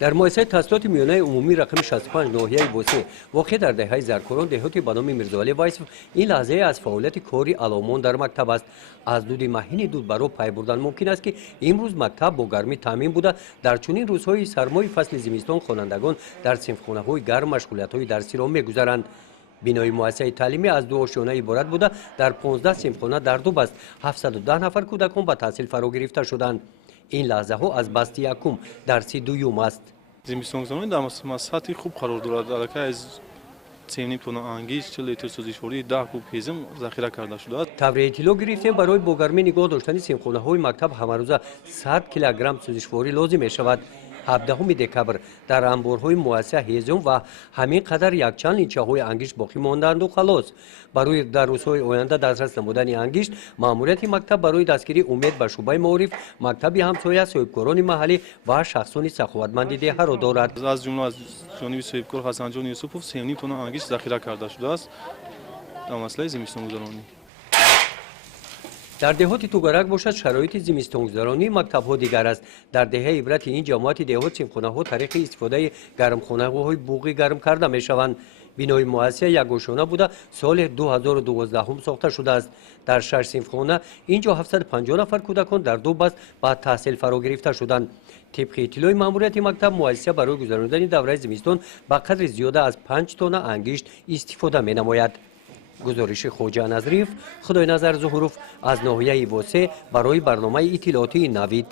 در مؤسسه تحصیلات میانه عمومی رقم 65 ناحیه بوسه واقع در دهه زرکوران دهاتی به نام میرزاعلی وایس این لحظه از فعالیت کاری علامان در مکتب است. از دود مهین دود برای پی بردن ممکن است که امروز مکتب با گرمی تامین بوده. در چنین روزهای سرمای فصل زمستان خوانندگان در صنفخانه‌های گرم مشغولیت‌های درسی را می‌گذرند. بینای مؤسسه تعلیمی از دو آشیانه عبارت بوده. در 15 صنفخانه در دو بست 710 نفر کودکان به تحصیل فرا گرفته شدند. این لحظه ها از بسته یکم درسی دوم است. زمستان در مساحتی خوب قرار دارد. علاقه از 3.5 تن انگیز 40 لیتر سوزشواری 10 کوب هیزم ذخیره کرده شده است. تبر اطلاع گرفتیم برای با گرمی نگاه داشتن صنفخانه های مکتب همه روزه 100 کیلوگرم سوزشواری لازم می شود. 17 دکبر در انبارهای مؤسسه هیزم و همین قدر یک چند لیچه های انگشت باقی ماندند و خلاص. برای در روزهای آینده دسترس نمودن انگشت مأموریت مکتب برای دستگیری امید به شعبه معارف مکتب همسایه صاحبکاران محلی و شخصان سخاوتمند دهه را دارد. از جمله از جانب صاحبکار حسن جان یوسفوف 3.5 تن انگشت ذخیره کرده شده است در مسئله زمستان گذرانی. در دهات توگرک باشد شرایط زمستان گذرانی مکتب ها دیگر است. در دهه عبرت این جماعت دهات صنفخانه ها طریق استفاده گرمخانه های بوغی گرم کرده می شوند. بینای مؤسسه یک گوشانه بوده سال 2012 هم ساخته شده است. در 6 صنفخانه اینجا 750 نفر کودکان در دو بست بعد تحصیل فرا گرفته شدند. طبق اطلاع ماموریت مکتب مؤسسه برای گذراندن دوره زمستان با قدر زیاده از 5 تن انگشت استفاده می نماید. گزارش خواجه نظریف خدای نظر ظهوروف از ناحیه واسه برای برنامه اطلاعاتی نوید.